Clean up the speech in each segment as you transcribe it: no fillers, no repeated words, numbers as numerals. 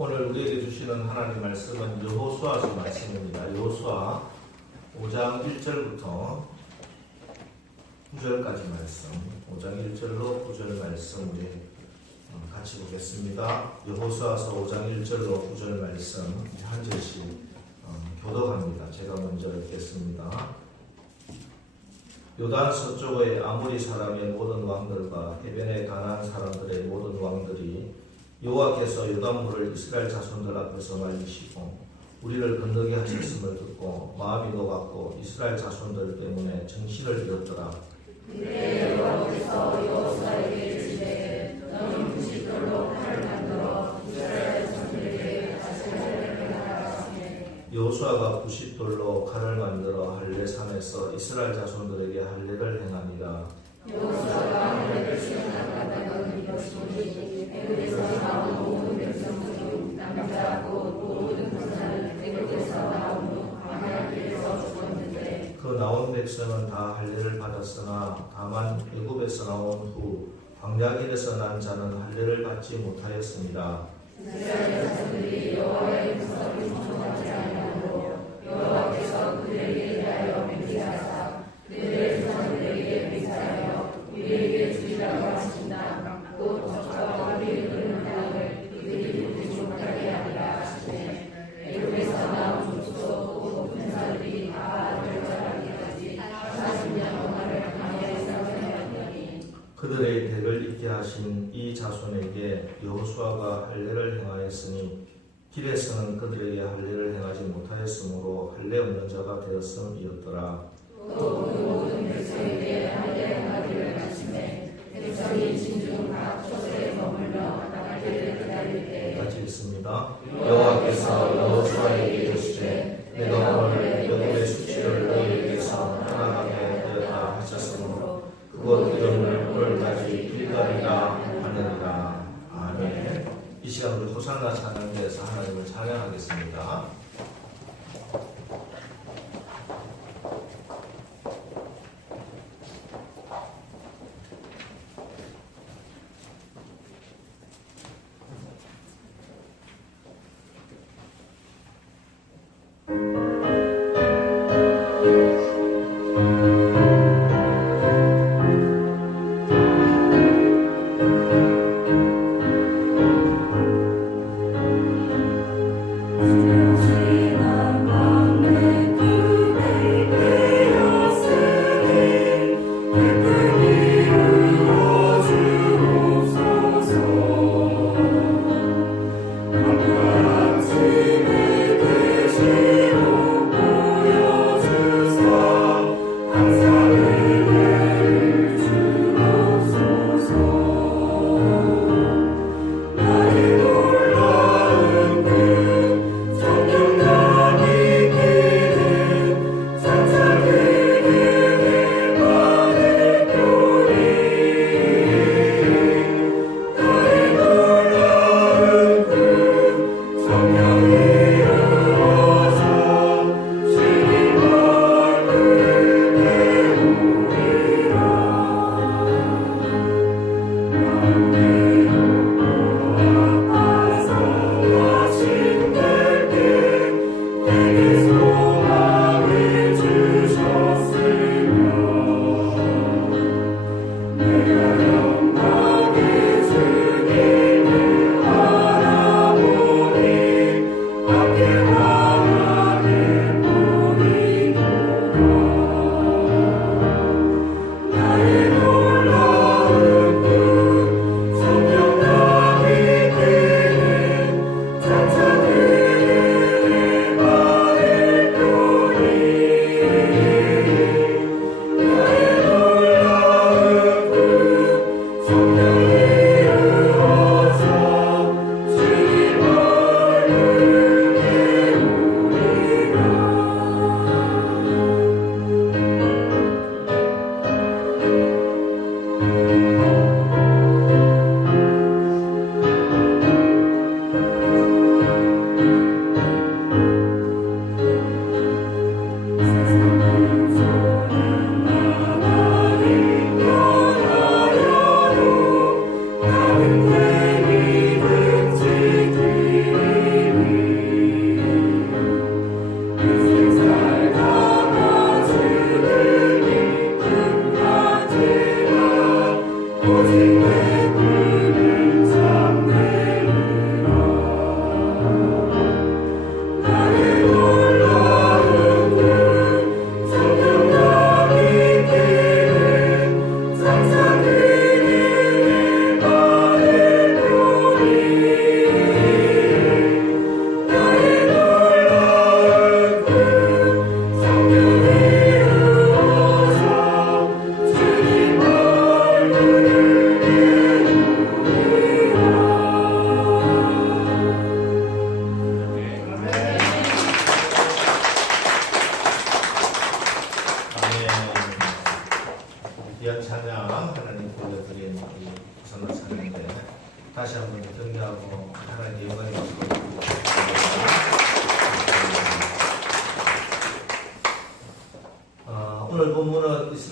오늘 우리에게 주시는 하나님 말씀은 여호수아서 말씀입니다. 여호수아 5장 1절부터 9절까지 말씀, 5장 1절로 9절 말씀 우리 같이 보겠습니다. 여호수아서 5장 1절로 9절 말씀 한 절씩 교독합니다. 제가 먼저 읽겠습니다. 요단 서쪽의 아모리 사람의 모든 왕들과 해변의 가나안 사람들의 모든 왕들이 여호와께서 요단물을 이스라엘 자손들 앞에서 말리시고 우리를 건너게 하셨음을 듣고 마음이 녹았고 이스라엘 자손들 때문에 정신을 잃었더라. 그때 여호와께서 여호수아에게 이르시되 너는 부싯돌로 칼을 만들어 이스라엘 자손들에게 다시 할례를 하라 하시매 여호수아가 부싯돌로 칼을 만들어 할례산에서 이스라엘 자손들에게 할례를 행하니라. 여호수아가 할례를 시행하다가 이것이니 애굽에서 나온 모든 백성 중 남자 곧 모든 군사는 애굽에서 나온 후 광야 길에서 죽었는데 그 나온 백성은 다 할례를 받았으나 다만 애굽에서 나온 후 광야길에서 난 자는 할례를 받지 못하였습니다. 이스라엘 자손들이 여호와의 구속을 청종하지 아니하므로 여호와께서 그들에게 대하여 맹세하사 그들의 조상들에게 맹세하여 우리에게 주시라고 하신다. 곧 적과 우리 흐르는 땅을 그들이 누리지 못하게 하리라 하시되 애굽에서 나온 족속 곧 군사들이 다 멸절하기까지 40년 동안을 광야에서 행하였더니 그들의 덱을 잊게 하신 이 자손에게 여호수아가 할례를 행하였으니 길에서는 그들에게 할례를 행하지 못하였으므로 할례 없는 자가 되었음이었더라. 또 그 모든 백성에게 할례 행하기를 하시매 백성이 진중 각 초소에 머물러 할례를 기다릴 때 같이 읽습니다. 여호와께서 여호수아에게 이르시되 내가 오늘 여호와의 수치를 너희에게서 떠나가게 하였다 하셨으므로 그곳 이름을 오늘까지 길갈이라 하느니라. 아멘. 이 시간 우리 호산나 찬양대에서 하나님을 찬양하겠습니다. 주의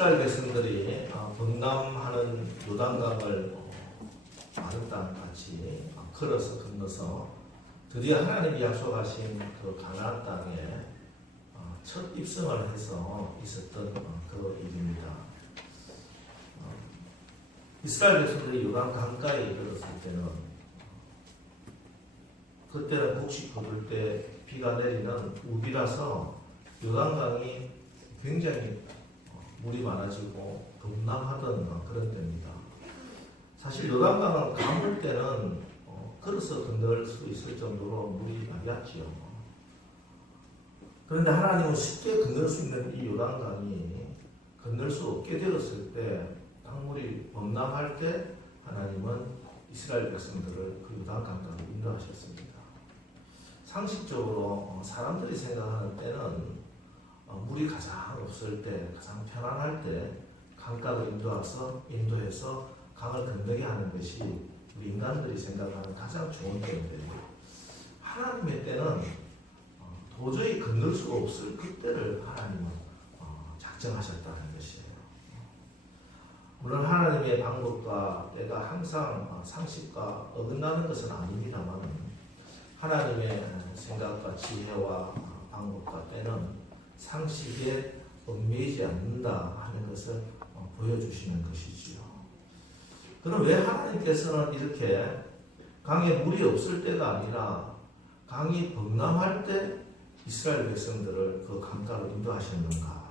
이스라엘 백성들이 범람하는 요단강을 마른 땅같이 걸어서 건너서 드디어 하나님이 약속하신 그 가나안 땅에 첫 입성을 해서 있었던 그 일입니다. 이스라엘 백성들이 요단 강가에 이르렀을 때는 그때는 곡식 거둘 때 비가 내리는 우비라서 요단강이 굉장히 물이 많아지고 범람하던 그런 때입니다. 사실 요단강을 가물 때는 걸어서 건널 수 있을 정도로 물이 얕지요. 그런데 하나님은 쉽게 건널 수 있는 이 요단강이 건널 수 없게 되었을 때 강물이 범람할 때 하나님은 이스라엘 백성들을 그 요단강가로 인도하셨습니다. 상식적으로 사람들이 생각하는 때는 물이 가장 없을 때, 가장 편안할 때 강가로 인도해서 강을 건너게 하는 것이 우리 인간들이 생각하는 가장 좋은 때인데, 하나님의 때는 도저히 건널 수가 없을 그때를 하나님은 작정하셨다는 것이에요. 물론 하나님의 방법과 때가 항상 상식과 어긋나는 것은 아닙니다만, 하나님의 생각과 지혜와 방법과 때는 상식에 얽매이지 않는다 하는 것을 보여주시는 것이지요. 그럼 왜 하나님께서는 이렇게 강에 물이 없을 때가 아니라 강이 범람할 때 이스라엘 백성들을 그 강가로 인도하셨는가?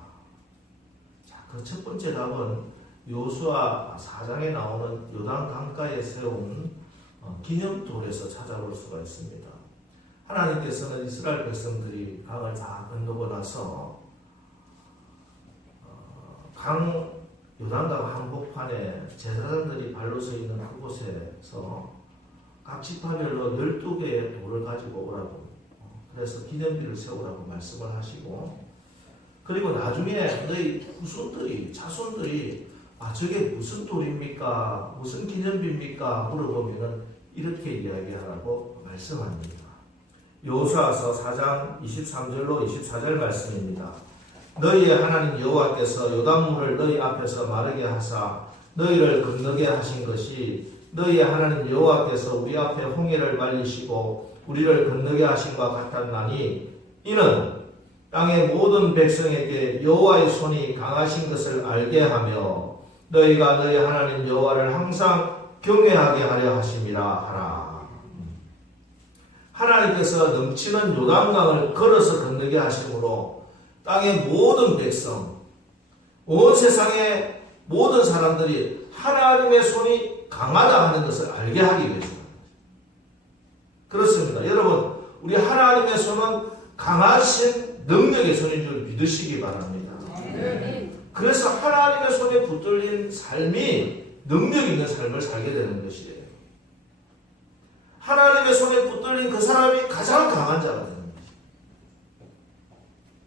자, 그 첫 번째 답은 여호수아 4장에 나오는 요단 강가에 세운 기념돌에서 찾아볼 수가 있습니다. 하나님께서는 이스라엘 백성들이 강을 다 건너고 나서 요단강 한복판에 제사장들이 발로 서 있는 그곳에서 각 지파별로 12개의 돌을 가지고 오라고, 그래서 기념비를 세우라고 말씀을 하시고, 그리고 나중에 너희 후손들이, 자손들이 저게 무슨 돌입니까? 무슨 기념비입니까? 물어보면은 이렇게 이야기하라고 말씀합니다. 여호수아서 4장 23절로 24절 말씀입니다. 너희의 하나님 여호와께서 요단물을 너희 앞에서 마르게 하사 너희를 건너게 하신 것이 너희의 하나님 여호와께서 우리 앞에 홍해를 말리시고 우리를 건너게 하신과 같았나니, 이는 땅의 모든 백성에게 여호와의 손이 강하신 것을 알게 하며 너희가 너희 하나님 여호와를 항상 경외하게 하려 하심이라 하라. 하나님께서 넘치는 요단강을 걸어서 건너게 하심으로 땅의 모든 백성, 온 세상의 모든 사람들이 하나님의 손이 강하다 하는 것을 알게 하기 위해서입니다. 그렇습니다. 여러분, 우리 하나님의 손은 강하신 능력의 손인 줄 믿으시기 바랍니다. 그래서 하나님의 손에 붙들린 삶이 능력 있는 삶을 살게 되는 것이에요. 하나님의 손에 붙들린 그 사람이 가장 강한 자가 되는 것입니다.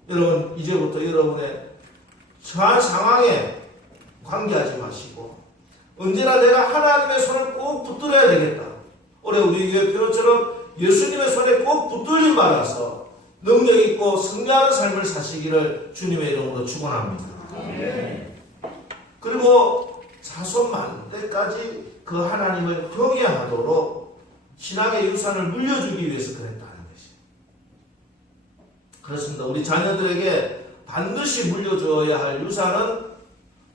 여러분, 이제부터 여러분의 처한 상황에 관계하지 마시고 언제나 내가 하나님의 손을 꼭 붙들어야 되겠다. 올해 우리 교회 표처럼 예수님의 손에 꼭 붙들림 받아서 능력 있고 승리하는 삶을 사시기를 주님의 이름으로 축원합니다. 그리고 자손 만대까지 그 하나님을 경외하도록 신앙의 유산을 물려주기 위해서 그랬다는 것이에요. 그렇습니다. 우리 자녀들에게 반드시 물려줘야 할 유산은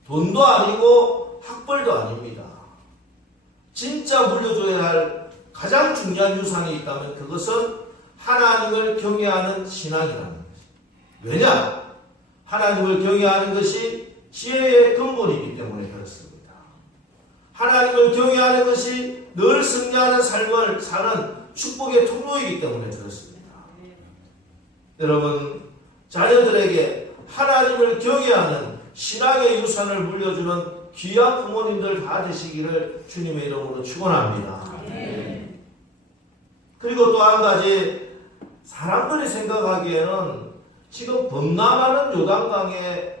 돈도 아니고 학벌도 아닙니다. 진짜 물려줘야 할 가장 중요한 유산이 있다면 그것은 하나님을 경외하는 신앙이라는 것입니다. 왜냐? 하나님을 경외하는 것이 지혜의 근본이기 때문에 그렇습니다. 하나님을 경외하는 것이 늘 승리하는 삶을 사는 축복의 통로이기 때문에 그렇습니다. 여러분, 자녀들에게 하나님을 경외하는 신앙의 유산을 물려주는 귀한 부모님들 다 되시기를 주님의 이름으로 축원합니다. 그리고 또 한 가지, 사람들이 생각하기에는 지금 범람하는 요단강에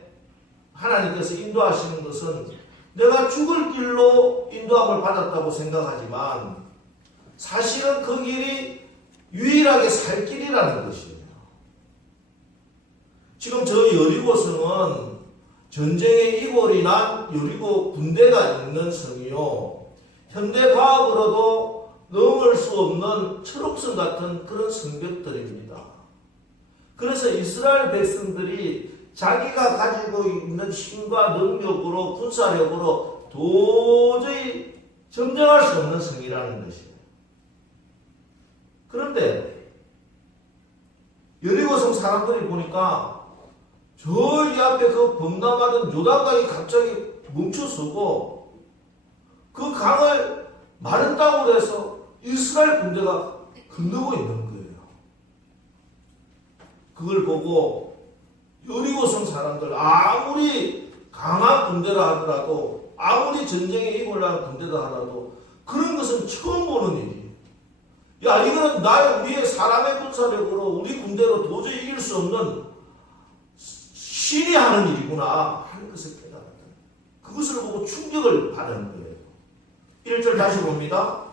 하나님께서 인도하시는 것은 내가 죽을 길로 인도함을 받았다고 생각하지만 사실은 그 길이 유일하게 살 길이라는 것이에요. 지금 저 여리고성은 전쟁의 이골이 난 여리고 군대가 있는 성이요. 현대 과학으로도 넘을 수 없는 철옥성 같은 그런 성벽들입니다. 그래서 이스라엘 백성들이 자기가 가지고 있는 힘과 능력으로 군사력으로 도저히 점령할 수 없는 성이라는 것이에요. 그런데 여리고성 사람들이 보니까 저기 앞에 그 범람하던 요단강이 갑자기 멈춰서고 그 강을 마른다고 해서 이스라엘 군대가 건너고 있는 거예요. 그걸 보고 여리고성 사람들 아무리 강한 군대라 하더라도 아무리 전쟁에 이골난 군대라 하더라도 그런 것은 처음 보는 일이에요. 야, 이거는 우리의 사람의 군사력으로 우리 군대로 도저히 이길 수 없는 신이 하는 일이구나 하는 것을 깨달았다. 그것을 보고 충격을 받은 거예요. 1절 다시 봅니다.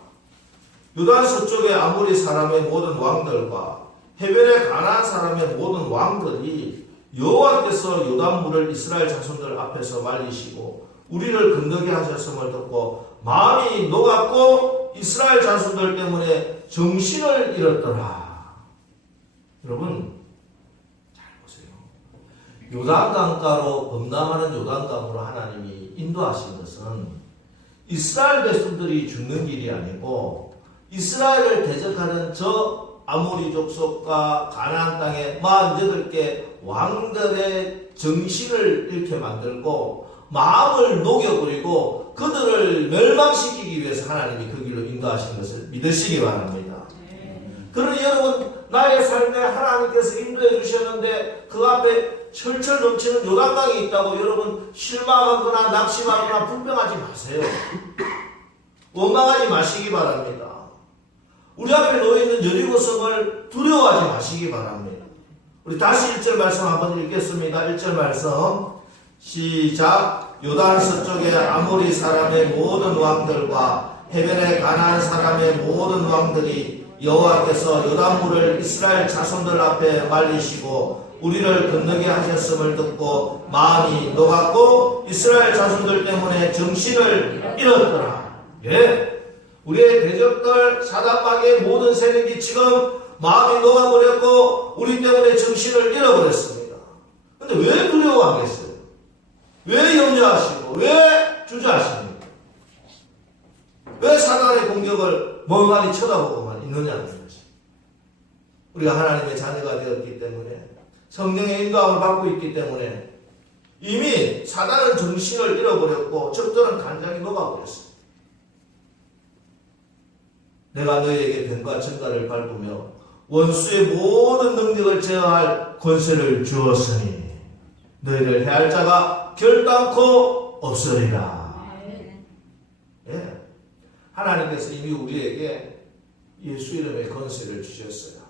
요단 서쪽의 아모리 사람의 모든 왕들과 해변의 가나안 사람의 모든 왕들이 여호와께서 요단물을 이스라엘 자손들 앞에서 말리시고 우리를 건너게 하셨음을 듣고 마음이 녹았고 이스라엘 자손들 때문에 정신을 잃었더라. 여러분 잘 보세요. 요단강가로 범람하는 요단강으로 하나님이 인도하신 것은 이스라엘 백성들이 죽는 길이 아니고 이스라엘을 대적하는 저 아모리 족속과 가나안 땅의 48개 왕들의 정신을 잃게 만들고 마음을 녹여버리고 그들을 멸망시키기 위해서 하나님이 그 길로 인도하신 것을 믿으시기 바랍니다. 그러니 여러분 나의 삶에 하나님께서 인도해 주셨는데 그 앞에 철철 넘치는 요단강이 있다고 여러분 실망하거나 낙심하거나 불평하지 마세요. 원망하지 마시기 바랍니다. 우리 앞에 놓여있는 여리고성을 두려워하지 마시기 바랍니다. 우리 다시 1절 말씀 한번 읽겠습니다. 1절 말씀 시작. 요단 서쪽의 아모리 사람의 모든 왕들과 해변의 가나안 사람의 모든 왕들이 여호와께서 요단물을 이스라엘 자손들 앞에 말리시고 우리를 건너게 하셨음을 듣고 마음이 녹았고 이스라엘 자손들 때문에 정신을 잃었더라. 예. 우리의 대적들 사단마귀의 모든 세력이 지금 마음이 녹아버렸고 우리 때문에 정신을 잃어버렸습니다. 근데 왜 두려워하겠어요? 왜 염려하시고 왜 주저하십니까? 왜 사단의 공격을 멍하니 쳐다보고만 있느냐는 것이. 우리가 하나님의 자녀가 되었기 때문에 성령의 인도함을 받고 있기 때문에 이미 사단은 정신을 잃어버렸고 적들은 단장이 녹아버렸습니다. 내가 너희에게 병과 천가를 밟으며 원수의 모든 능력을 제어할 권세를 주었으니 너희를 해할 자가 결단코 없으리라. 예. 하나님께서 이미 우리에게 예수 이름의 권세를 주셨어요.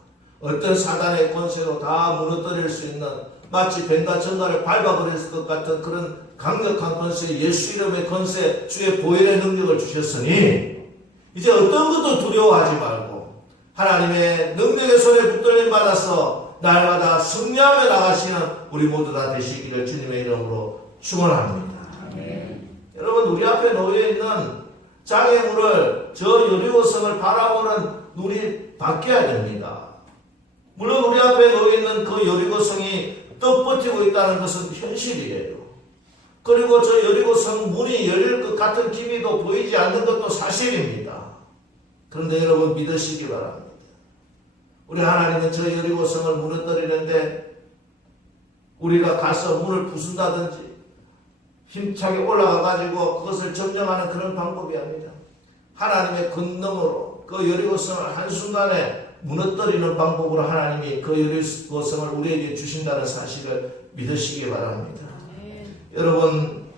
어떤 사단의 권세로 다 무너뜨릴 수 있는 마치 뱀과 천가를 밟아버릴 것 같은 그런 강력한 권세, 예수 이름의 권세, 주의 보혈의 능력을 주셨으니 이제 어떤 것도 두려워하지 말고 하나님의 능력의 손에 붙들림 받아서 날마다 승리하며 나가시는 우리 모두 다 되시기를 주님의 이름으로 축원합니다. 여러분 우리 앞에 놓여있는 장애물을 저 여리고성을 바라보는 눈이 바뀌어야 됩니다. 물론 우리 앞에 놓여있는 그 여리고성이 떡버티고 있다는 것은 현실이에요. 그리고 저 여리고성 문이 열릴 것 같은 기미도 보이지 않는 것도 사실입니다. 그런데 여러분 믿으시기 바랍니다. 우리 하나님은 저 여리고성을 무너뜨리는데 우리가 가서 문을 부순다든지 힘차게 올라가가지고 그것을 점령하는 그런 방법이 아닙니다. 하나님의 권능으로 그 여리고성을 한순간에 무너뜨리는 방법으로 하나님이 그 여리고성을 우리에게 주신다는 사실을 믿으시기 바랍니다. 여러분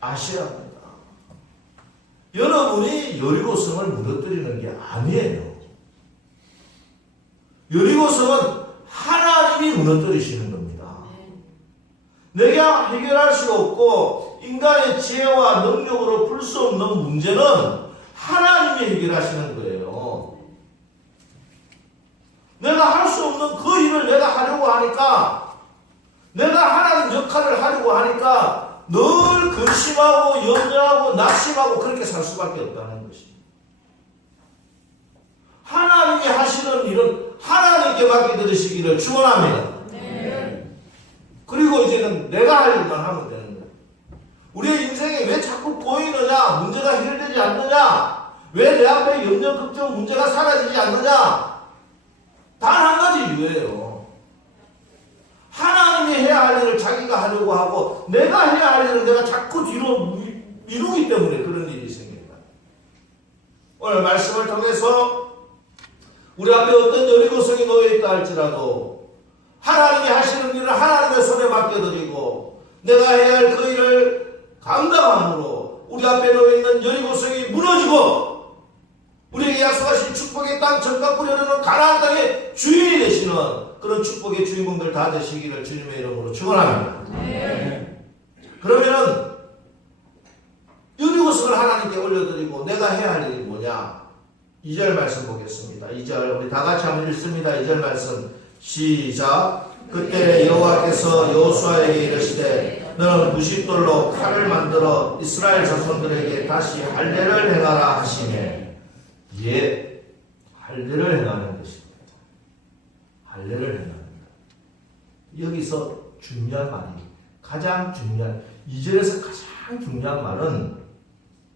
아셔야 합니다. 여러분이 여리고성을 무너뜨리는 게 아니에요. 여리고성은 하나님이 무너뜨리시는 겁니다. 내가 해결할 수 없고 인간의 지혜와 능력으로 풀 수 없는 문제는 하나님이 해결하시는 거예요. 내가 할 수 없는 그 일을 내가 하려고 하니까 내가 하나님 역할을 하려고 하니까 늘 근심하고 염려하고 낙심하고 그렇게 살 수밖에 없다는 것입니다. 하나님이 하시는 일은 하나님께 맡겨드리시기를 축원합니다. 그리고 이제는 내가 할 일만 하면 되는 거예요. 우리의 인생에 왜 자꾸 꼬이느냐, 문제가 해결되지 않느냐, 왜 내 앞에 염려, 걱정, 문제가 사라지지 않느냐, 단 한 가지 이유예요. 하나님이 해야 할 일을 자기가 하려고 하고 내가 해야 할 일을 내가 자꾸 뒤로 미루기 때문에 그런 일이 생깁니다. 오늘 말씀을 통해서 우리 앞에 어떤 여리고성이 놓여있다 할지라도 하나님이 하시는 일을 하나님의 손에 맡겨드리고 내가 해야 할 그 일을 감당함으로 우리 앞에 놓여있는 여리고성이 무너지고 우리에게 약속하신 축복의 땅 정착 뿌려놓는 가나안 땅의 주인이 되시는 그런 축복의 주인공들 다 되시기를 주님의 이름으로 축원합니다. 그러면은 여리고성을 하나님께 올려드리고 내가 해야 할 일이 뭐냐? 2절 말씀 보겠습니다. 2절 우리 다 같이 한번 읽습니다. 2절 말씀 시작. 그때 여호와께서 여호수아에게 이르시되 너는 부싯돌로 칼을 만들어 이스라엘 자손들에게 다시 할례를 행하라 하시매. 예, 할례를 행하는 것입니다. 할례를 행하는 것. 여기서 중요한 말이 가장 중요한 2절에서 가장 중요한 말은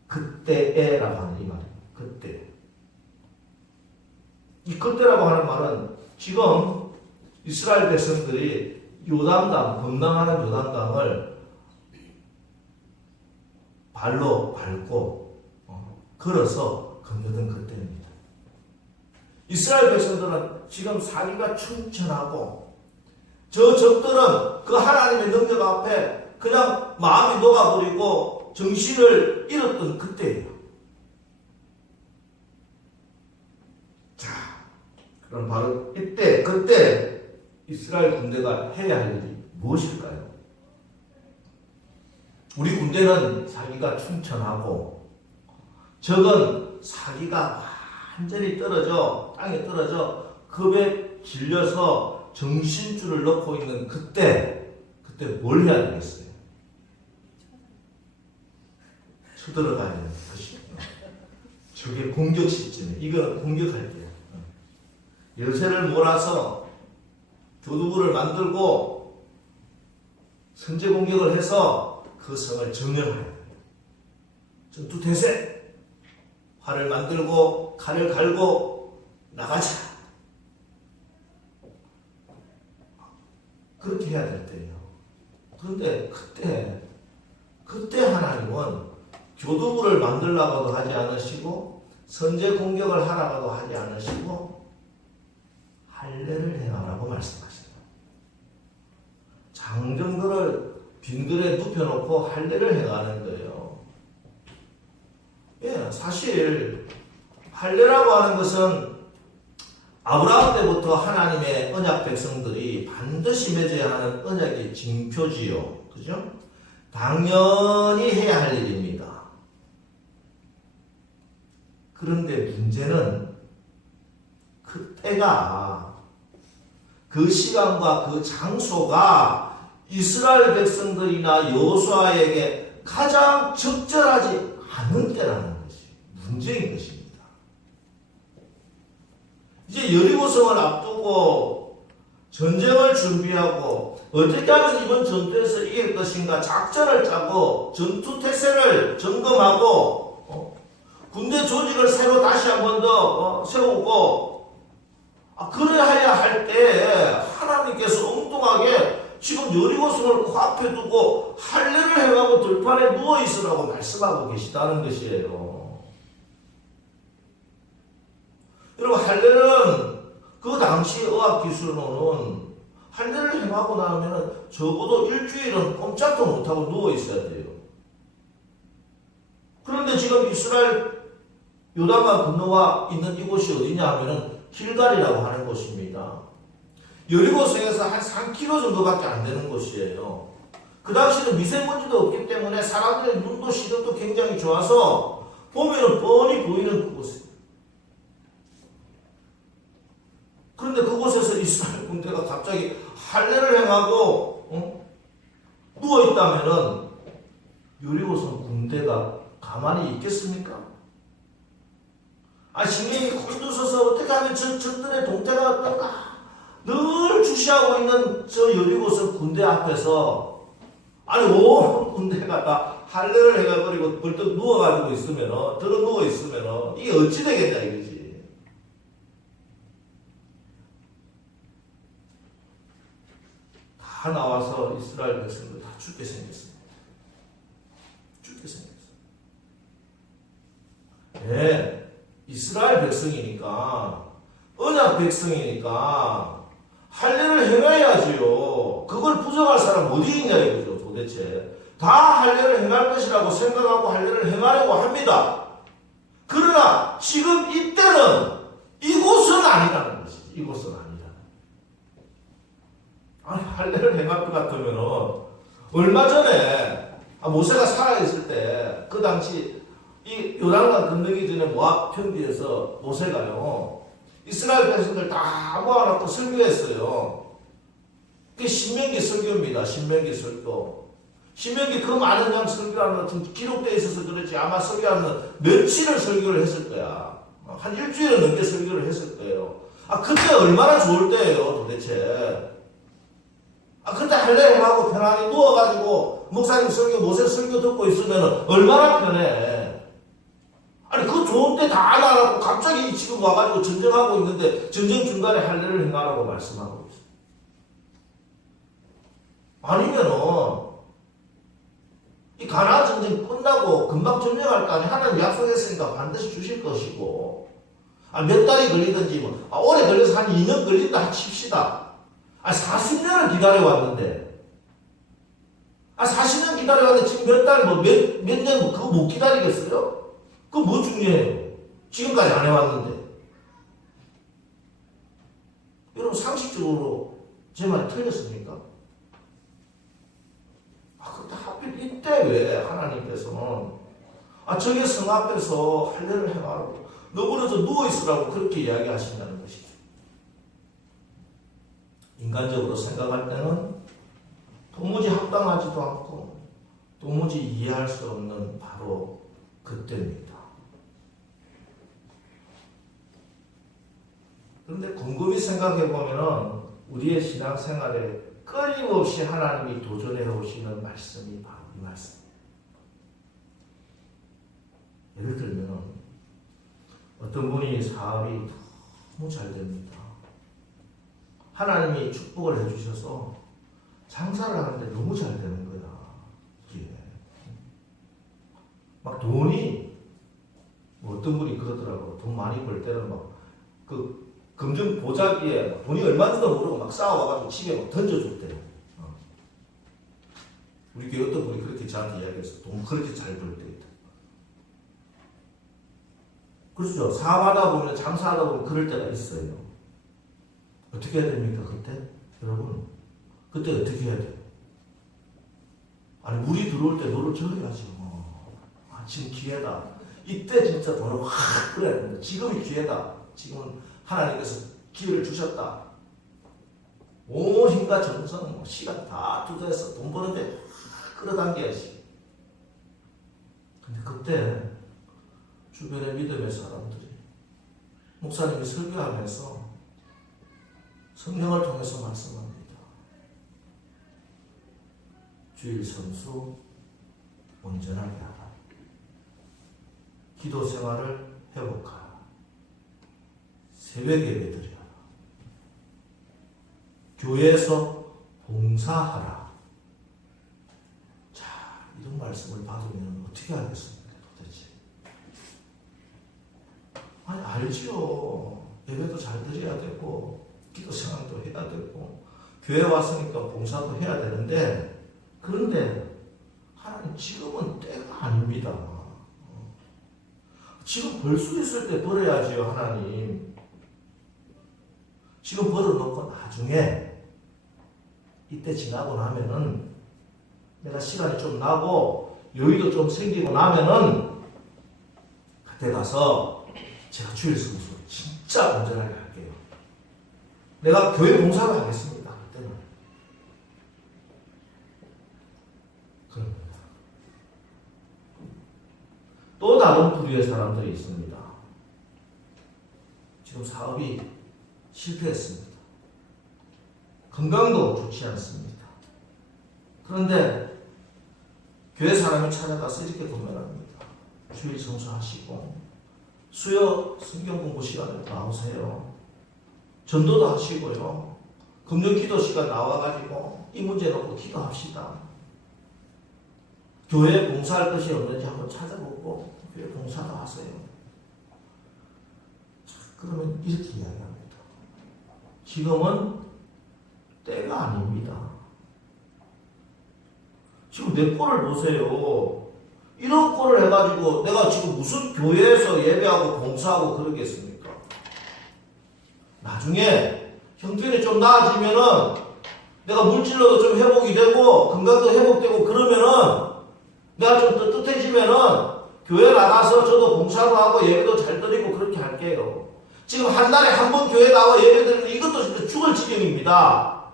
그때에라고 하는 이 말입니다. 그때. 이 그때라고 하는 말은 지금 이스라엘 백성들이 요단강, 건너가는 요단강을 발로 밟고 걸어서 건너던 그때입니다. 이스라엘 백성들은 지금 사기가 충천하고 저 적들은 그 하나님의 능력 앞에 그냥 마음이 녹아버리고 정신을 잃었던 그때예요. 자, 그럼 바로 이때, 그때 이스라엘 군대가 해야 할 일이 무엇일까요? 우리 군대는 사기가 충천하고 적은 사기가 완전히 떨어져 땅에 떨어져 겁에 질려서 정신줄을 놓고 있는 그때 뭘 해야 되겠어요? 쳐들어가야 되는 것이군요. 적의 공격 시점에 이건 공격할 때야. 열쇠를 몰아서 교두부를 만들고 선제 공격을 해서 그 성을 점령해야 돼요. 전투태세 활을 만들고 칼을 갈고 나가자. 그렇게 해야 될 때예요. 그런데 그때 하나님은 교두부를 만들라고도 하지 않으시고 선제 공격을 하라고도 하지 않으시고 할례를 행하라고 말씀하십니다. 장정들을 빈들에 눕혀놓고 할례를 행하는 거예요. 예, 사실 할례라고 하는 것은 아브라함 때부터 하나님의 언약 백성들이 반드시 맺어야 하는 언약의 징표지요. 그죠? 당연히 해야 할 일입니다. 그런데 문제는 그때가 그 시간과 그 장소가 이스라엘 백성들이나 여호수아에게 가장 적절하지 않은 때라는 것이 문제인 것입니다. 이제 여리고성을 앞두고 전쟁을 준비하고 어떻게 하면 이번 전투에서 이길 것인가 작전을 짜고 전투태세를 점검하고 군대 조직을 새로 다시 한 번 더 세우고 그래야 할 때 하나님께서 엉뚱하게 지금 여리고성을 코앞에 두고 할례를 행하고 들판에 누워있으라고 말씀하고 계시다는 것이에요. 여러분, 할례는 그 당시 의학기술로는 할례를 행하고 나면 적어도 일주일은 꼼짝도 못하고 누워있어야 돼요. 그런데 지금 이스라엘 요단강 건너와 있는 이곳이 어디냐 하면은 길갈이라고 하는 곳입니다. 여리고성에서 한 3km 정도밖에 안 되는 곳이에요. 그 당시는 미세먼지도 없기 때문에 사람들의 눈도 시력도 굉장히 좋아서 보면은 뻔히 보이는 그곳이에요. 그런데 그곳에서 이스라엘 군대가 갑자기 할례를 행하고 누워있다면은 여리고성 군대가 가만히 있겠습니까? 신명이 곤두서서 어떻게 하면 적들의 동태가 어떨까? 늘 주시하고 있는 저 여리고성 군대 앞에서 온 군대가 다 할례를 해가버리고 벌떡 누워가지고 있으면, 들어 누워 있으면 이게 어찌 되겠냐 이거지. 다 나와서 이스라엘 백성들 다 죽게 생겼습니다. 죽게 생겼어. 네, 이스라엘 백성이니까, 언약 백성이니까 할례를 행해야지요. 그걸 부정할 사람 어디 있냐 이거죠. 도대체 다 할례를 행할 것이라고 생각하고 할례를 행하려고 합니다. 그러나 지금 이때는 이곳은 아니라는 것이지. 이곳은 아니라. 할례를 행할 것 같으면 얼마 전에 모세가 살아있을 때 그 당시 이 요단강 건너기 전에 모압 평지에서 모세가요 이스라엘 백성들 다 모아놓고 설교했어요. 그게 신명기 설교입니다. 신명기 설교. 신명기 그 많은 양 설교하는 것 기록되어 있어서 그렇지 아마 설교하는 며칠을 설교를 했을 거야. 한 일주일을 넘게 설교를 했을 거예요. 그때 얼마나 좋을 때예요 도대체. 그때 할례 행하고 편안히 누워가지고 목사님 설교, 모세 설교 듣고 있으면 얼마나 편해. 그 좋은 때 다 안 하라고 갑자기 지금 와가지고 전쟁하고 있는데 전쟁 중간에 할례를 행하라고 말씀하고 있어요. 아니면은 이 가나안 전쟁 끝나고 금방 점령할 거 아니에요. 하나님 약속했으니까 반드시 주실 것이고 몇 달이 걸리든지 오래 걸려서 한 2년 걸린다 칩시다. 40년을 기다려왔는데 40년 기다려왔는데 지금 몇 달 몇 년 그거 못 기다리겠어요? 그거 뭐 중요해요? 지금까지 안 해왔는데. 여러분 상식적으로 제 말이 틀렸습니까? 근데 하필 이때 왜 하나님께서는 저게 성 앞에서 할례를 행하라고 너그러져 누워있으라고 그렇게 이야기하신다는 것이죠. 인간적으로 생각할 때는 도무지 합당하지도 않고 도무지 이해할 수 없는 바로 그때입니다. 그런데 곰곰이 생각해보면 우리의 신앙생활에 끊임없이 하나님이 도전해 오시는 말씀이 바로 이 말씀입니다. 예를 들면 어떤 분이 사업이 너무 잘 됩니다. 하나님이 축복을 해주셔서 장사를 하는데 너무 잘 되는 거야. 이게 막 돈이 어떤 분이 그러더라고. 돈 많이 벌 때는 그 금전 보자기에 돈이 얼마인지도 모르고 막 쌓아와가지고 집에 막 던져줬대요. 우리 교회 어떤 분이 그렇게 저한테 이야기했어. 돈 그렇게 잘 벌 때 있다. 그렇죠. 사업하다 보면 장사하다 보면 그럴 때가 있어요. 어떻게 해야 됩니까 그때? 여러분 그때 어떻게 해야 돼요? 물이 들어올 때 노를 저어야지. 지금 기회다. 이때 진짜 돈을 확 끌어야 됩니다. 지금이 기회다. 지금은 하나님께서 기회를 주셨다. 온 힘과 정성, 시간 다 투자해서 돈 버는데 끌어당겨야지. 근데 그때 주변의 믿음의 사람들이 목사님이 설교하면서 성령을 통해서 말씀합니다. 주일 성수 온전하게 하라. 기도 생활을 회복하라. 새벽 예배 드려라. 교회에서 봉사하라. 자, 이런 말씀을 받으면 어떻게 하겠습니까 도대체? 알지요. 예배도 잘 드려야 되고 기도 생활도 해야 되고 교회 왔으니까 봉사도 해야 되는데 그런데 하나님 지금은 때가 아닙니다. 지금 벌 수 있을 때 벌어야지요 하나님. 지금 벌어놓고 나중에 이때 지나고 나면은 내가 시간이 좀 나고 여유도 좀 생기고 나면은 그때 가서 제가 주일 성수 진짜 온전하게 할게요. 내가 교회 봉사를 하겠습니다. 그때는. 그럽니다. 부류의 사람들이 있습니다. 지금 사업이 실패했습니다. 건강도 좋지 않습니다. 그런데 교회 사람이 찾아가서 이렇게 고민합니다. 주일 성수하시고 수요 성경 공부 시간에 나오세요. 전도도 하시고요. 금요 기도 시간 나와가지고 이 문제 놓고 기도합시다. 교회 봉사할 것이 없는지 한번 찾아보고 교회 봉사도 하세요. 자, 그러면 이렇게 이야기합니다. 지금은 때가 아닙니다. 지금 내 꼴을 보세요. 이런 꼴을 해가지고 내가 지금 무슨 교회에서 예배하고 봉사하고 그러겠습니까? 나중에 형편이 좀 나아지면은 내가 물질로도 좀 회복이 되고 건강도 회복되고 그러면은 내가 좀 떳떳해지면은 교회 나가서 저도 봉사도 하고 예배도 잘 드리고 그렇게 할게요. 지금 한 달에 한 번 교회 나와 예배 드리는 이것도 진짜 죽을 지경입니다.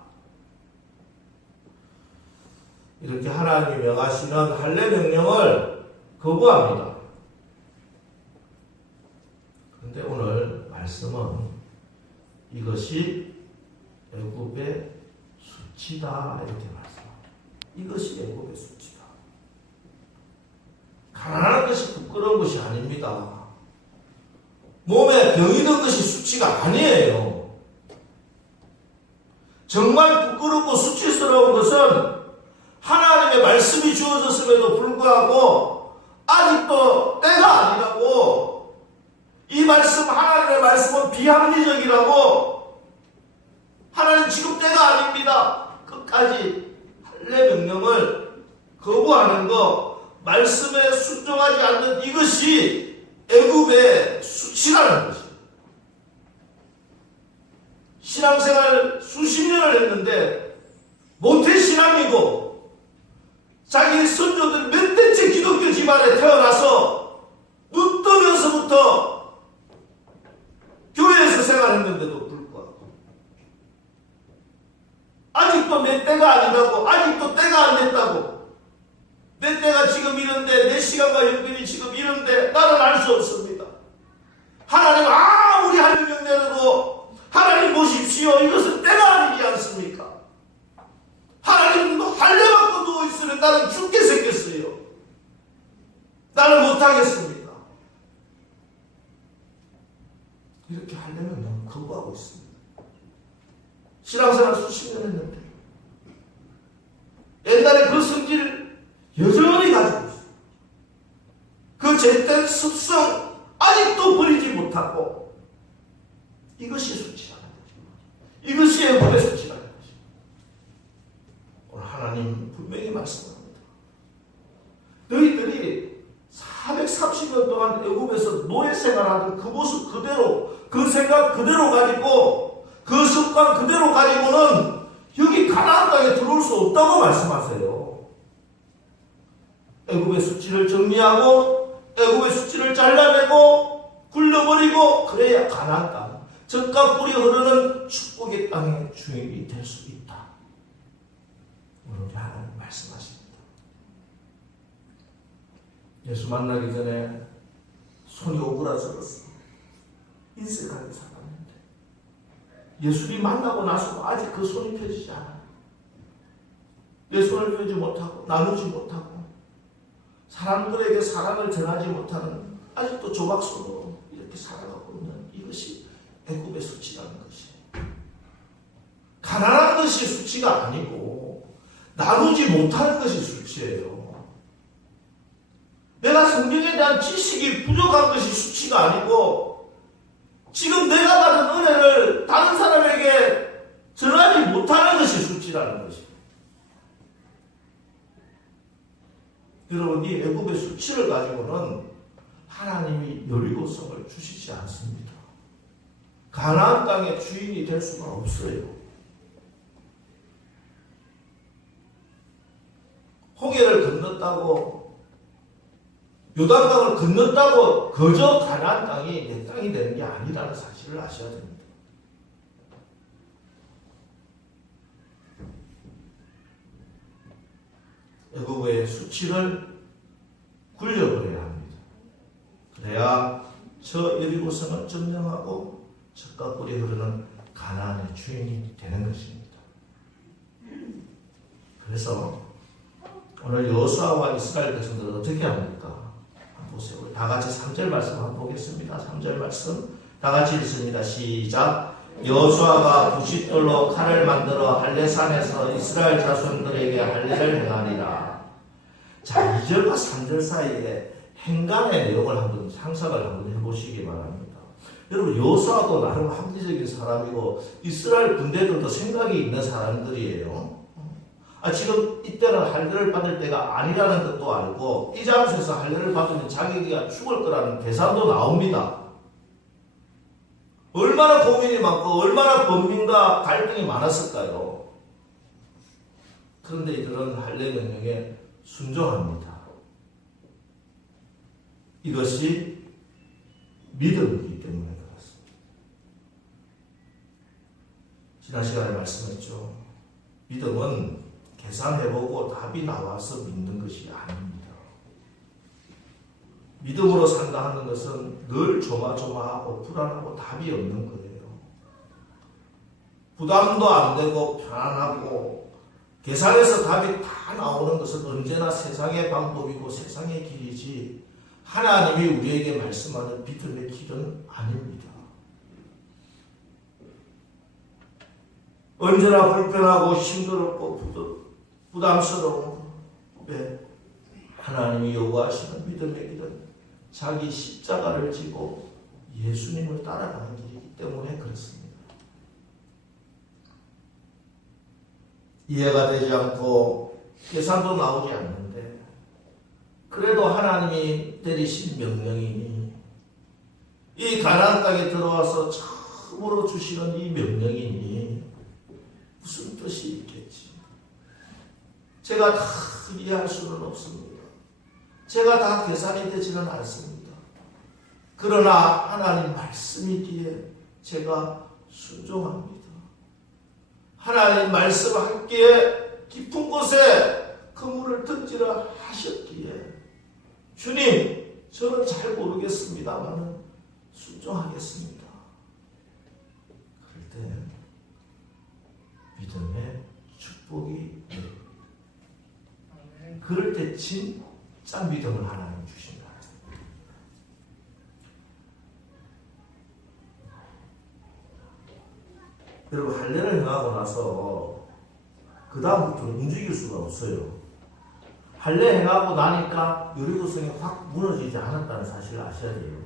이렇게 하나님이 명하시는 할례 명령을 거부합니다. 그런데 오늘 말씀은 이것이 애굽의 수치다 이렇게 말씀합니다. 이것이 애굽의 수치다. 가난한 것이 부끄러운 것이 아닙니다. 몸에 병이 든 것이 수치가 아니에요. 정말 부끄럽고 수치스러운 것은 하나님의 말씀이 주어졌음에도 불구하고 아직도 때가 아니라고, 이 말씀 하나님의 말씀은 비합리적이라고, 하나님 지금 때가 아닙니다. 끝까지 할례 명령을 거부하는 것, 말씀에 순종하지 않는 이것이 애굽의 수치라는 것입니다. 신앙생활 수십 년을 했는데 모태신앙이고 자기 선조들 몇 대째 기독교 집안에 태어나서 눈 뜨면서부터 교회에서 생활했는데도 불구하고 아직도 내 때가 아니라고, 아직도 때가 안 됐다고, 내 때가 지금 이런데, 내 시간과 형편이 지금 이런데 나는 알 수 없습니다. 하나님 아무리 하나님 내려도 하나님 보십시오, 이것은 때가 아니지 않습니까? 하나님 할례 받고 누워있으면 나는 죽게 생겼어요. 나는 못하겠습니다. 이렇게 하려면 거부하고 있습니다. 신앙생활 수십 년 했는데 옛날에 그 성질을 여전히 가지고 있어요. 그 죄된 습성 아직도 버리지 못하고, 이것이 수치라는 거죠. 이것이 애굽의 수치라는 거죠. 오늘 하나님 분명히 말씀합니다. 너희들이 430년 동안 애굽에서 노예 생활하던 그 모습 그대로, 그 생각 그대로 가지고, 그 습관 그대로 가지고는 여기 가나안 땅에 들어올 수 없다고 말씀하세요. 애굽의 수치를 정리하고 애굽의 수치를 잘라내고 굴려버리고 그래야 가나안 땅, 젖과 꿀이 흐르는 축복의 땅의 주인이 될 수 있다. 오늘 하나님 말씀하십니다. 예수 만나기 전에 손이 오그라들었어. 인색하게 살았는데 예수님 만나고 나서도 아직 그 손이 펴지지 않아요. 내 손을 펴지 못하고 나누지 못하고 사람들에게 사랑을 전하지 못하는, 아직도 조각손으로 이렇게 살아가고 있는 이것이 애굽의 수치라는 것이에요. 가난한 것이 수치가 아니고 나누지 못하는 것이 수치예요. 내가 성경에 대한 지식이 부족한 것이 수치가 아니고 지금 내가 받은 은혜를 다른 사람에게 전하지 못하는 것이 수치라는 것이에요. 여러분, 이 애굽의 수치를 가지고는 하나님이 여리고성을 주시지 않습니다. 가나안 땅의 주인이 될 수가 없어요. 홍해를 건넜다고, 요단강을 건넜다고 그저 가나안 땅이 내 땅이 되는 게 아니라는 사실을 아셔야 됩니다. 애굽의 수치를 굴려버려야 합니다. 그래야 여리고성을 점령하고 젖과 꿀이 흐르는 가나안의 주인이 되는 것입니다. 그래서 오늘 여호수아와 이스라엘 백성들은 어떻게 합니까? 한번 보세요. 우리 다 같이 3절 말씀 한번 보겠습니다. 3절 말씀 다 같이 읽습니다. 시작. 여호수아가 부싯돌로 칼을 만들어 할례산에서 이스라엘 자손들에게 할례를 행하니라. 자, 2절과 3절 사이에 행간의 내용을 한번 상상을 한번 해보시기 바랍니다. 여러분, 여호수아도 나름 합리적인 사람이고 이스라엘 군대들도 생각이 있는 사람들이에요. 지금 이때는 할례를 받을 때가 아니라는 것도 알고 이 장소에서 할례를 받으면 자기가 죽을 거라는 계산도 나옵니다. 얼마나 고민이 많고 얼마나 범민과 갈등이 많았을까요? 그런데 이들은 할례 명령에 순종합니다. 이것이 믿음이기 때문에 그렇습니다. 지난 시간에 말씀했죠. 믿음은 계산해보고 답이 나와서 믿는 것이 아닙니다. 믿음으로 산다 하는 것은 늘 조마조마하고 불안하고 답이 없는 거예요. 부담도 안 되고 편안하고 계산해서 답이 다 나오는 것은 언제나 세상의 방법이고 세상의 길이지 하나님이 우리에게 말씀하는 믿음의 길은 아닙니다. 언제나 불편하고 힘들었고 부담스러운 하나님이 요구하시는 믿음의 길은 자기 십자가를 지고 예수님을 따라가는 길이기 때문에 그렇습니다. 이해가 되지 않고 계산도 나오지 않는데 그래도 하나님이 내리신 명령이니 이 가나안 땅에 들어와서 처음으로 주시는 이 명령이니 무슨 뜻이 있겠지. 제가 다 이해할 수는 없습니다. 제가 다 계산이 되지는 않습니다. 그러나 하나님 말씀이기에 제가 순종합니다. 하나님 말씀 함께 깊은 곳에 그물을 던지라 하셨기에 주님 저는 잘 모르겠습니다만 순종하겠습니다. 그럴 때 믿음의 축복이 그럴 때 진짜 믿음을 하나님 주신다. 여러분 할례를 행하고 나서 그 다음부터는 움직일 수가 없어요. 할례 행하고 나니까 여리고성이 확 무너지지 않았다는 사실을 아셔야 돼요.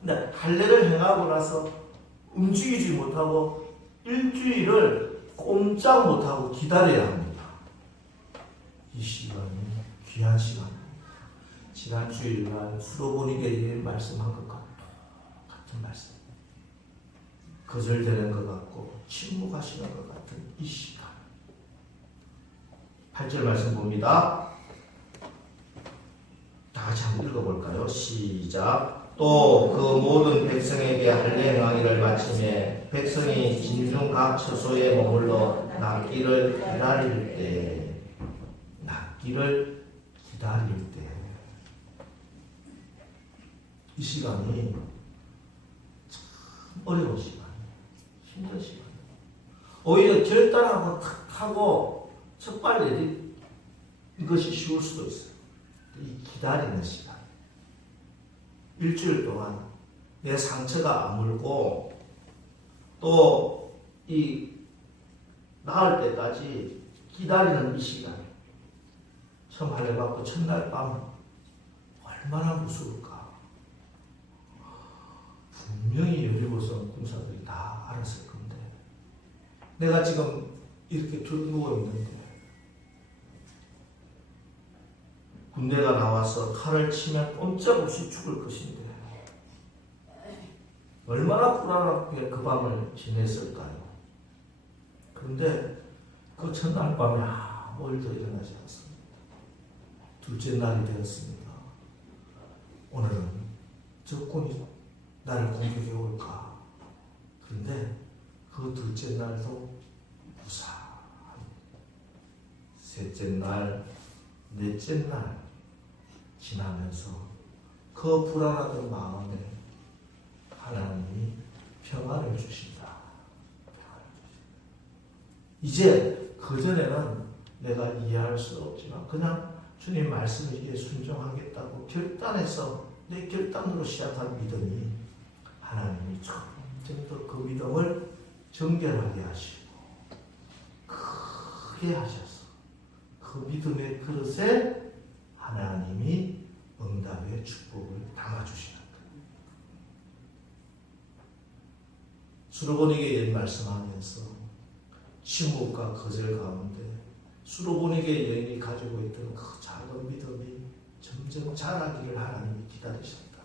근데 할례를 행하고 나서 움직이지 못하고 일주일을 꼼짝 못하고 기다려야 합니다. 이 시간이 귀한 시간입니다. 지난 주일날 수로보니게 말씀한 것과 같은 말씀. 거절되는 것 같고 침묵하시는 것 같은 이 시간. 8절 말씀 봅니다. 다 같이 한번 읽어볼까요? 시작. 또 그 모든 백성에게 할례 행하기를 마침에 백성이 진중 각 처소에 머물러 낫기를 기다릴 때 이 시간이 참 어려운 시간이에요. 힘든 시간이에요. 오히려 결단하고 탁 하고 첫발 내딛는 것이 쉬울 수도 있어요. 이 기다리는 시간. 일주일 동안 내 상처가 아물고 또 이 나을 때까지 기다리는 이 시간. 처음 할례 받고 첫날 밤 얼마나 무서울까. 분명히 여리고성 군사들이 다 알았을 건데 내가 지금 이렇게 누워 있는데 군대가 나와서 칼을 치면 꼼짝없이 죽을 것인데 얼마나 불안하게 그 밤을 지냈을까요? 그런데 그 첫날 밤에 아무 일도 일어나지 않습니다. 둘째 날이 되었습니다. 오늘은 적군이 나를 공격해 올까? 그런데 그 둘째 날도 무사합니다. 셋째 날, 넷째 날 지나면서 그 불안하던 마음에 하나님이 평안을 주신다. 이제 그전에는 내가 이해할 수 없지만 그냥 주님 말씀에 순종하겠다고 결단해서 내 결단으로 시작한 믿음이 하나님이 점점 더 그 믿음을 정결하게 하시고 크게 하셔서 그 믿음의 그릇에 하나님이 응답의 축복을 담아주시는 거예요. 수로보니게 옛 말씀하면서 침묵과 거절 가운데 수로보니게 여인이 가지고 있던 그 작은 믿음이 점점 자라기를 하나님이 기다리셨다.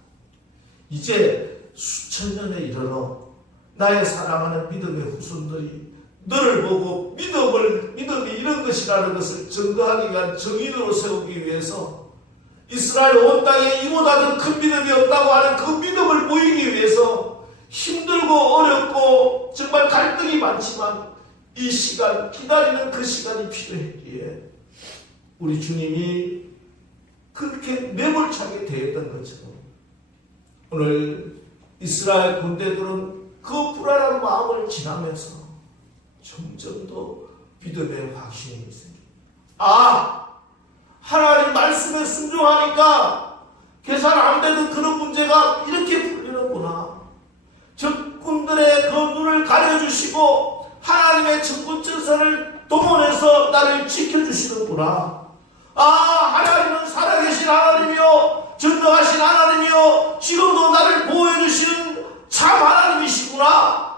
이제 수천 년에 이르러 나의 사랑하는 믿음의 후손들이 너를 보고 믿음이 이런 것이라는 것을 증거하기 위한 정인으로 세우기 위해서 이스라엘 온 땅에 이보다는 큰 믿음이 없다고 하는 그 믿음을 보이기 위해서 힘들고 어렵고 정말 갈등이 많지만 이 시간, 기다리는 그 시간이 필요했기에 우리 주님이 그렇게 매몰차게 대했던 것처럼 오늘 이스라엘 군대들은 그 불안한 마음을 지나면서 점점 더 믿음의 확신이 있습니다. 하나님 말씀에 순종하니까 계산 안 되는 그런 문제가 이렇게 풀리는구나. 적군들의 그 눈을 가려주시고 하나님의 천군천사를 동원해서 나를 지켜주시는구나. 하나님은 살아계신 하나님이요 전능하신 하나님이요 지금도 나를 보호해주시는 참 하나님이시구나.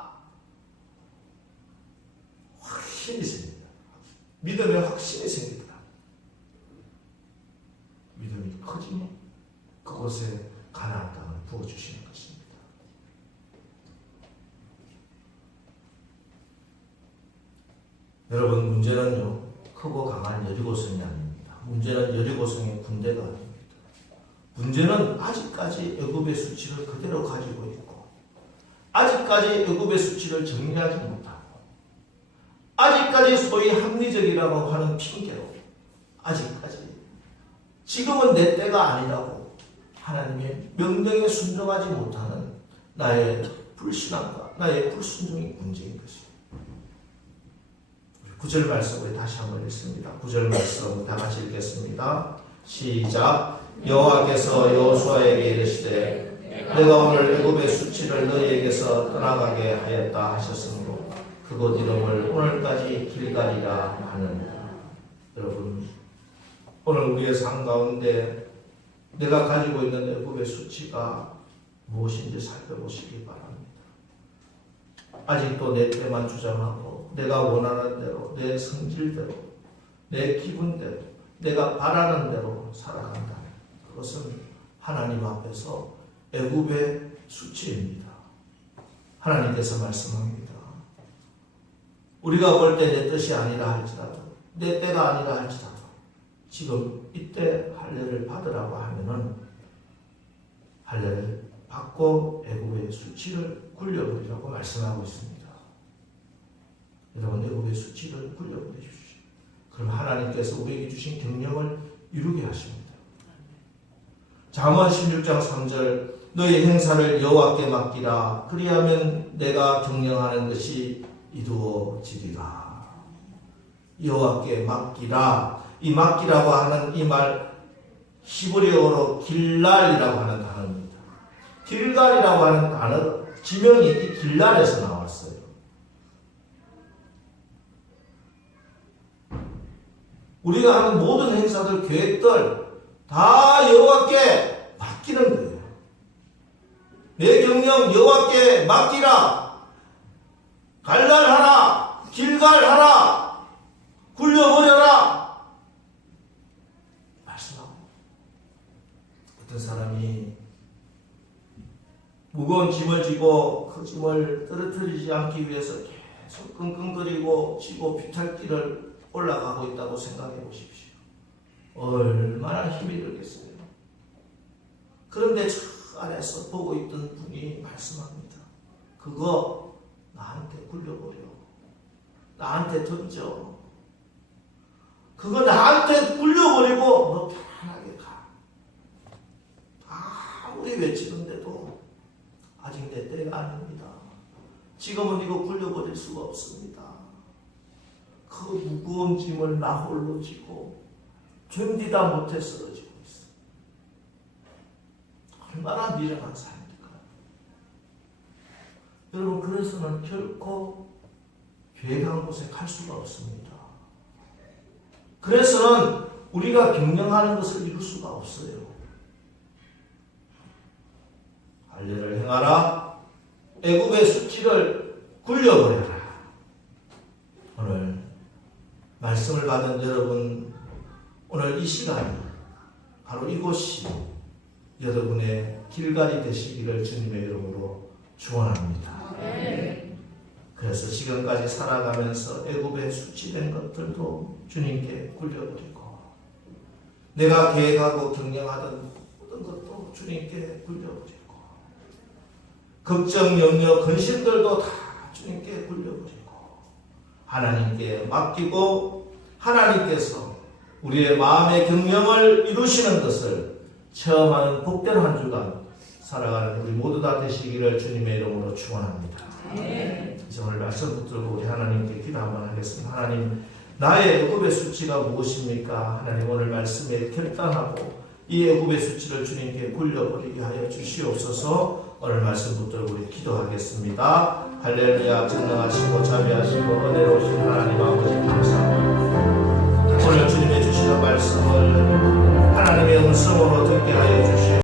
확신이 생깁니다. 믿음의 확신이 생깁니다. 믿음이 커지면 그곳에 가나안 땅을 부어주시는 것입니다. 여러분, 문제는요 크고 강한 여리고성이 아닙니다. 문제는 여리고성의 군대가 아닙니다. 문제는 아직까지 애굽의 수치를 그대로 가지고 있고 아직까지 애굽의 수치를 정리하지 못하고 아직까지 소위 합리적이라고 하는 핑계로 아직까지 지금은 내 때가 아니라고 하나님의 명령에 순종하지 못하는 나의 불신앙과 나의 불순종이 문제인 것입니다. 9절 말씀을 다시 한번 읽습니다. 9절 말씀 다 같이 읽겠습니다. 시작. 여호와께서 여호수아에게 이르시되 내가 오늘 애굽의 수치를 너희에게서 떠나가게 하였다 하셨으므로 그곳 이름을 오늘까지 길갈이라 하느니라. 여러분, 오늘 우리의 삶 가운데 내가 가지고 있는 애굽의 수치가 무엇인지 살펴보시기 바랍니다. 아직도 내 때만 주장하고 내가 원하는 대로 내 성질대로 내 기분대로 내가 바라는 대로 살아간다. 그것은 하나님 앞에서 애굽의 수치입니다. 하나님께서 말씀합니다. 우리가 볼 때 내 뜻이 아니라 할지라도 내 때가 아니라 할지라도 지금 이때 할례를 받으라고 하면은 할례를 받고 애굽의 수치를 굴려버리라고 말씀하고 있습니다. 여러분, 애굽의 수치를 굴려버리십시오. 그럼 하나님께서 우리에게 주신 경영을 이루게 하십니다. 잠언 16장 3절 너희 행사를 여호와께 맡기라. 그리하면 내가 경영하는 것이 이루어지리라. 여호와께 맡기라. 이 맡기라고 하는 이 말 히브리어로 길랄이라고 하는 단어입니다. 길갈이라고 하는 단어 지명이 이 길랄에서 나왔어요. 우리가 하는 모든 행사들, 계획들 다 여호와께 맡기는 거예요. 내 경영 여호와께 맡기라. 갈랄하라. 길갈하라. 굴려버려라. 말씀하고. 어떤 사람이 무거운 짐을 지고 그 짐을 떨어뜨리지 않기 위해서 계속 끙끙거리고 지고 비탈길을 올라가고 있다고 생각해 보십시오. 얼마나 힘이 들겠어요. 그런데 저 안에서 보고 있던 분이 말씀합니다. 그거 나한테 굴려버려. 나한테 던져. 그거 나한테 굴려버리고 너 편안하게 가. 아무리 외치는데도 아직 내 때가 아닙니다. 지금은 이거 굴려버릴 수가 없습니다. 그 무거운 짐을 나 홀로 지고 견디다 못해 쓰러지고 있어요. 얼마나 미련한 삶일까요? 여러분, 그래서는 결코 계획한 곳에 갈 수가 없습니다. 그래서는 우리가 경영하는 것을 이룰 수가 없어요. 할례를 행하라. 애굽의 수치를 굴려버려라. 오늘 말씀을 받은 여러분, 오늘 이 시간이 바로 이곳이 여러분의 길갈이 되시기를 주님의 이름으로 축원합니다. 그래서 지금까지 살아가면서 애굽에 수치된 것들도 주님께 굴려버리고, 내가 계획하고 경영하던 모든 것도 주님께 굴려버리고, 걱정, 염려, 근심들도 다 주님께 굴려버리고 하나님께 맡기고, 하나님께서 우리의 마음의 경영을 이루시는 것을 체험하는 복된 한 주간 살아가는 우리 모두 다 되시기를 주님의 이름으로 축원합니다. 이제 오늘 말씀 붙들고 우리 하나님께 기도 한번 하겠습니다. 하나님, 나의 애굽의 수치가 무엇입니까? 하나님, 오늘 말씀에 결단하고 이 애굽의 수치를 주님께 굴려버리게 하여 주시옵소서. 오늘 말씀 붙들고 우리 기도하겠습니다. 할렐루야. 전능하시고 자비하시고 은혜로우신 하나님 아버지, 감사합니다. 오늘 주님의 주시는 말씀을 하나님의 음성으로 듣게 하여 주시옵소서.